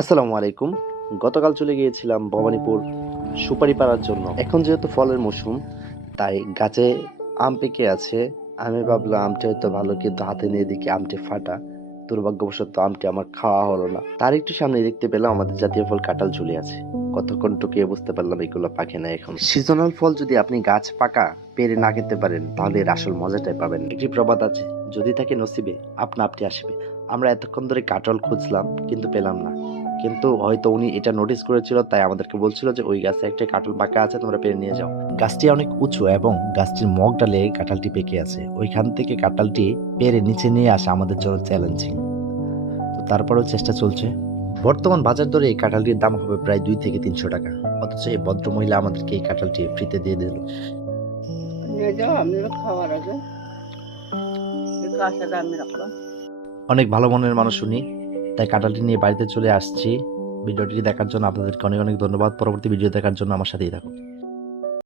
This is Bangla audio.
আসসালামু আলাইকুম। গতকাল চলে গিয়েছিলাম ভবানীপুর সুপারি পাড়ার জন্য। এখন যেহেতু ফলের মৌসুম, তাই গাছে আম পেকে আছে। আমি ভাবলাম আমটি হয়তো ভালো, কিন্তু হাতে নিয়ে দেখি আমটি ফাটা। দুর্ভাগ্যবশত আমটি আমার খাওয়া হলো না। তার একটু সামনে দেখতে পেলাম আমাদের জাতীয় ফল কাঁঠাল ঝুলে আছে। কতক্ষণ টুকিয়ে বুঝতে পারলাম এগুলো পাকে না এখন। সিজনাল ফল যদি আপনি গাছ পাকা পেরে না খেতে পারেন, তাহলে এর আসল মজাটাই পাবেন না। একটি প্রবাদ আছে, যদি থাকে নসিবে আপনা আপনি আসবে। আমরা এতক্ষণ ধরে কাঁঠাল খুঁজলাম কিন্তু পেলাম না। কিন্তু হয়তো উনি এটা নোটিস করেছিল, তাই আমাদেরকে বলছিল যে ওই গাছে একটা কাঁঠাল পাকা আছে, তোমরা পেরে নিয়ে যাও। গাছটি অনেক উঁচু এবং গাছটির মগ ডালে কাঁঠালটি পেকে আছে। ওইখান থেকে কাঁঠালটি পেরে নিচে নিয়ে আসা আমাদের জন্য চ্যালেঞ্জিং। তো তারপরেও চেষ্টা চলছে। বর্তমান বাজার দরে এই কাঁঠালটির দাম হবে প্রায় 2 থেকে 300 টাকা। অথচ এই ভদ্র মহিলা আমাদেরকে এই কাঁঠালটি ফ্রিতে দিয়ে দিল। নিয়ে যাও, আমি খাওয়ার আগে কাঁচাটা আমি রাখলাম। অনেক ভালো মনের মানুষ উনি, তাই কাঁঠালটি নিয়ে বাড়িতে চলে আসছি। ভিডিওটি দেখার জন্য আপনাদেরকে অনেক অনেক ধন্যবাদ। পরবর্তী ভিডিও দেখার জন্য আমার সাথেই থাকুন।